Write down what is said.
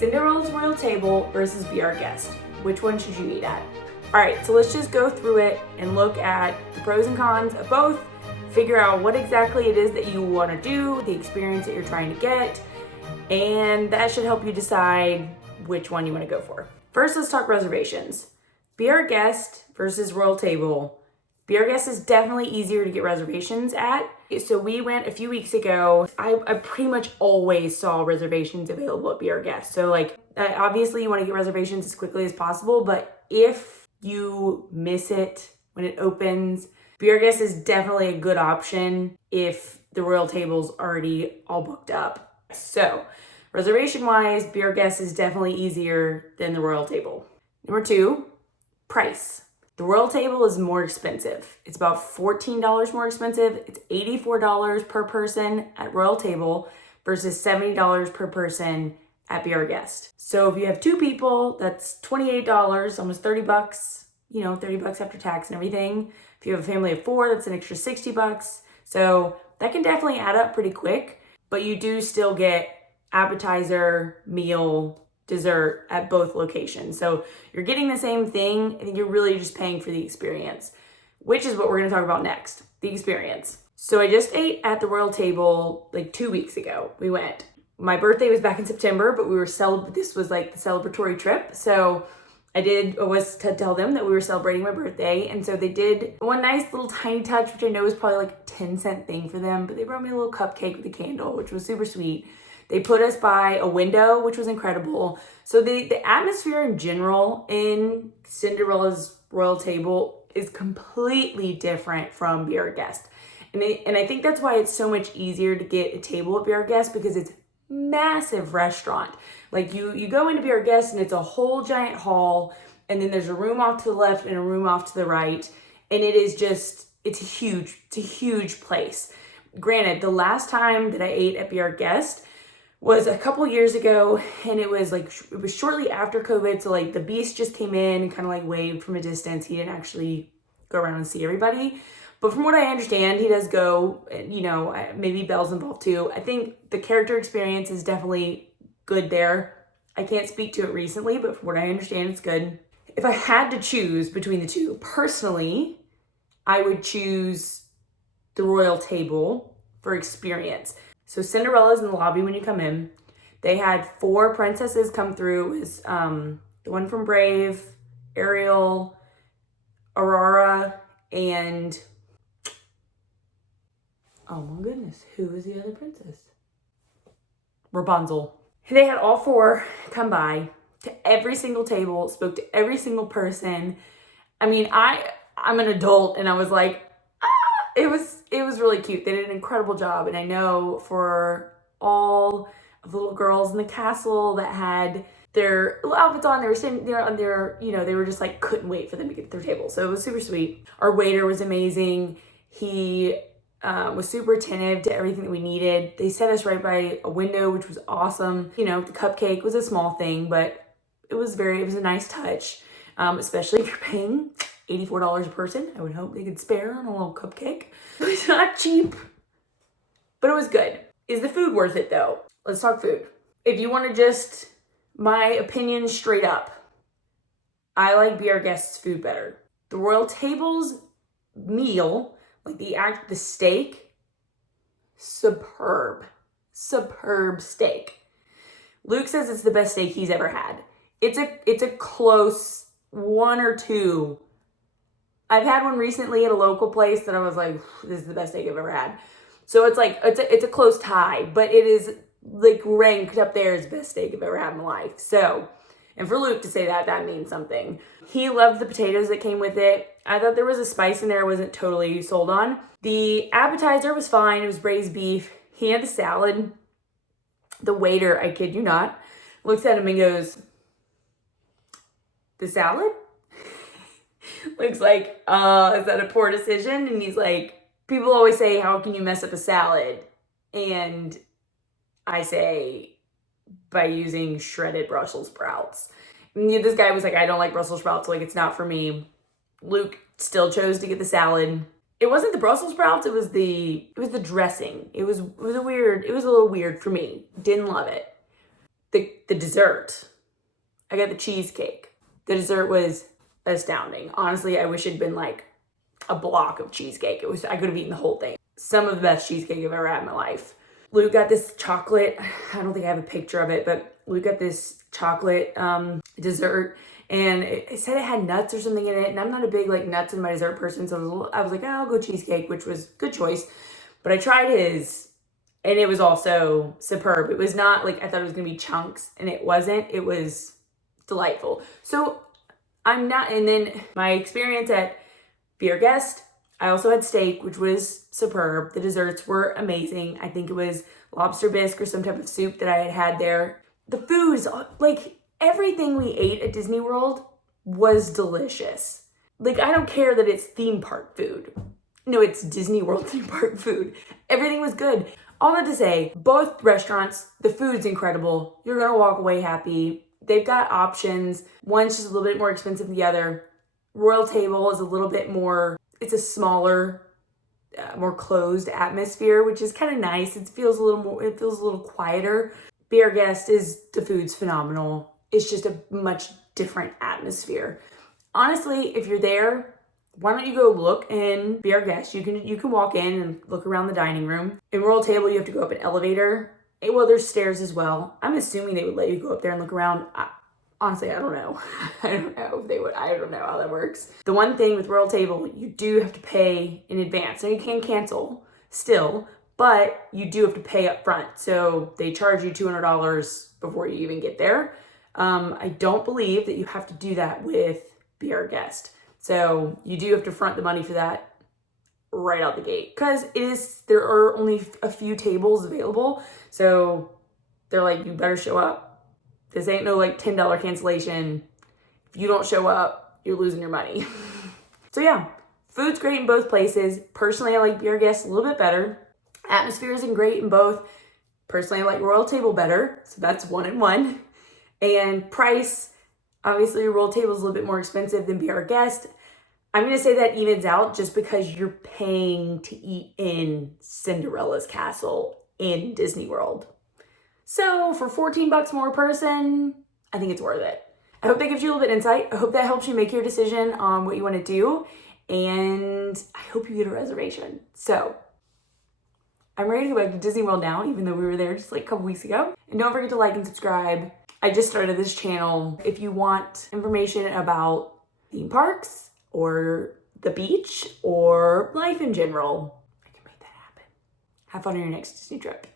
Cinderella's royal table versus Be Our Guest. Which one should you eat at? All right, so let's just go through it and look at the pros and cons of both, figure out what exactly it is that you want to do, the experience that you're trying to get, and that should help you decide which one you want to go for. First, let's talk reservations. Be Our Guest versus royal table. Be Our Guest is definitely easier to get reservations at. So we went a few weeks ago. I pretty much always saw reservations available at Be Our Guest. So obviously you want to get reservations as quickly as possible, but if you miss it when it opens, Be Our Guest is definitely a good option if the royal table's already all booked up. So reservation wise, Be Our Guest is definitely easier than the royal table. Number two, price. The royal table is more expensive. It's about $14 more expensive. It's $84 per person at royal table versus $70 per person at Be Our Guest. So if you have two people, that's $28, almost $30, $30 after tax and everything. If you have a family of four, that's an extra $60. So that can definitely add up pretty quick, but you do still get appetizer, meal, dessert at both locations. So you're getting the same thing. I think you're really just paying for the experience, which is what we're going to talk about next, the experience. So I just ate at the royal table 2 weeks ago. We went. My birthday was back in September, but this was the celebratory trip. So I was to tell them that we were celebrating my birthday. And so they did one nice little tiny touch, which I know was probably a 10-cent thing for them, but they brought me a little cupcake with a candle, which was super sweet. They put us by a window, which was incredible. So the atmosphere in general in Cinderella's royal table is completely different from Be Our Guest. And I think that's why it's so much easier to get a table at Be Our Guest, because it's massive restaurant. You go into Be Our Guest and it's a whole giant hall, and then there's a room off to the left and a room off to the right. And it's a huge place. Granted, the last time that I ate at Be Our Guest was a couple years ago, and it was shortly after COVID. So the Beast just came in and kind of waved from a distance. He didn't actually go around and see everybody. But from what I understand, he does go, maybe Belle's involved too. I think the character experience is definitely good there. I can't speak to it recently, but from what I understand, it's good. If I had to choose between the two, personally, I would choose the royal table for experience. So Cinderella's in the lobby when you come in. They had 4 princesses come through. It was the one from Brave, Ariel, Aurora, and oh my goodness, who was the other princess? Rapunzel. They had all 4 come by to every single table, spoke to every single person. I mean, I'm an adult, and I was like, it was really cute. They did an incredible job. And I know for all of the little girls in the castle that had their little outfits on, they were sitting there on their, they were just couldn't wait for them to get to their table. So it was super sweet. Our waiter was amazing. He was super attentive to everything that we needed. They set us right by a window, which was awesome. The cupcake was a small thing, but it was a nice touch, especially if you're paying $84 a person. I would hope they could spare on a little cupcake. It's not cheap, but it was good. Is the food worth it though? Let's talk food. If you want to just my opinion straight up, I like Be Our Guest's food better. The royal table's meal, the steak, superb steak. Luke says it's the best steak he's ever had. It's a close 1 or 2. I've had one recently at a local place that I was like, this is the best steak I've ever had. So it's a close tie, but it is ranked up there as best steak I've ever had in my life. So, and for Luke to say that means something. He loved the potatoes that came with it. I thought there was a spice in there I wasn't totally sold on. The appetizer was fine. It was braised beef. He had the salad. The waiter, I kid you not, looks at him and goes, "The salad?" Luke's like, is that a poor decision? And he's like, people always say, how can you mess up a salad? And I say, by using shredded Brussels sprouts. And this guy was like, I don't like Brussels sprouts. It's not for me. Luke still chose to get the salad. It wasn't the Brussels sprouts. It was the dressing. It was a little weird for me. Didn't love it. The dessert, I got the cheesecake. The dessert was astounding. Honestly, I wish it'd been like a block of cheesecake. I could have eaten the whole thing. Some of the best cheesecake I've ever had in my life. Luke got this chocolate, I don't think I have a picture of it, but Luke got this chocolate dessert, and it said it had nuts or something in it, and I'm not a big like nuts in my dessert person, so I was like, oh, I'll go cheesecake, which was a good choice. But I tried his, and it was also superb. It was not like I thought it was gonna be chunks, and it wasn't. It was delightful. So and then my experience at Be Our Guest, I also had steak, which was superb. The desserts were amazing. I think it was lobster bisque or some type of soup that I had there. The foods, like everything we ate at Disney World was delicious. Like, I don't care that it's theme park food. No, it's Disney World theme park food. Everything was good. All that to say, both restaurants, the food's incredible. You're gonna walk away happy. They've got options. One's just a little bit more expensive than the other. Royal Table is a little bit more, it's a smaller, more closed atmosphere, which is kind of nice. It feels a little quieter. Be Our Guest the food's phenomenal. It's just a much different atmosphere. Honestly, if you're there, why don't you go look in Be Our Guest? You can walk in and look around the dining room. In Royal Table, you have to go up an elevator. Well, there's stairs as well. I'm assuming they would let you go up there and look around. Honestly, I don't know. I don't know if they would. I don't know how that works. The one thing with Royal Table, you do have to pay in advance. Now, you can cancel still, but you do have to pay up front. So they charge you $200 before you even get there. I don't believe that you have to do that with Be Our Guest. So you do have to front the money for that right out the gate, because there are only a few tables available. So they're like, you better show up. This ain't no like $10 cancellation. If you don't show up, you're losing your money. So yeah, food's great in both places. Personally, I like Be Our Guest a little bit better. Atmosphere isn't great in both. Personally, I like Royal Table better. So that's 1 and 1. And price, obviously Royal Table is a little bit more expensive than Be Our Guest. I'm going to say that evens out just because you're paying to eat in Cinderella's castle in Disney World. So for $14 more a person, I think it's worth it. I hope that gives you a little bit of insight. I hope that helps you make your decision on what you want to do. And I hope you get a reservation. So I'm ready to go back to Disney World now, even though we were there just like a couple weeks ago. And don't forget to like and subscribe. I just started this channel. If you want information about theme parks or the beach or life in general, I can make that happen. Have fun on your next Disney trip.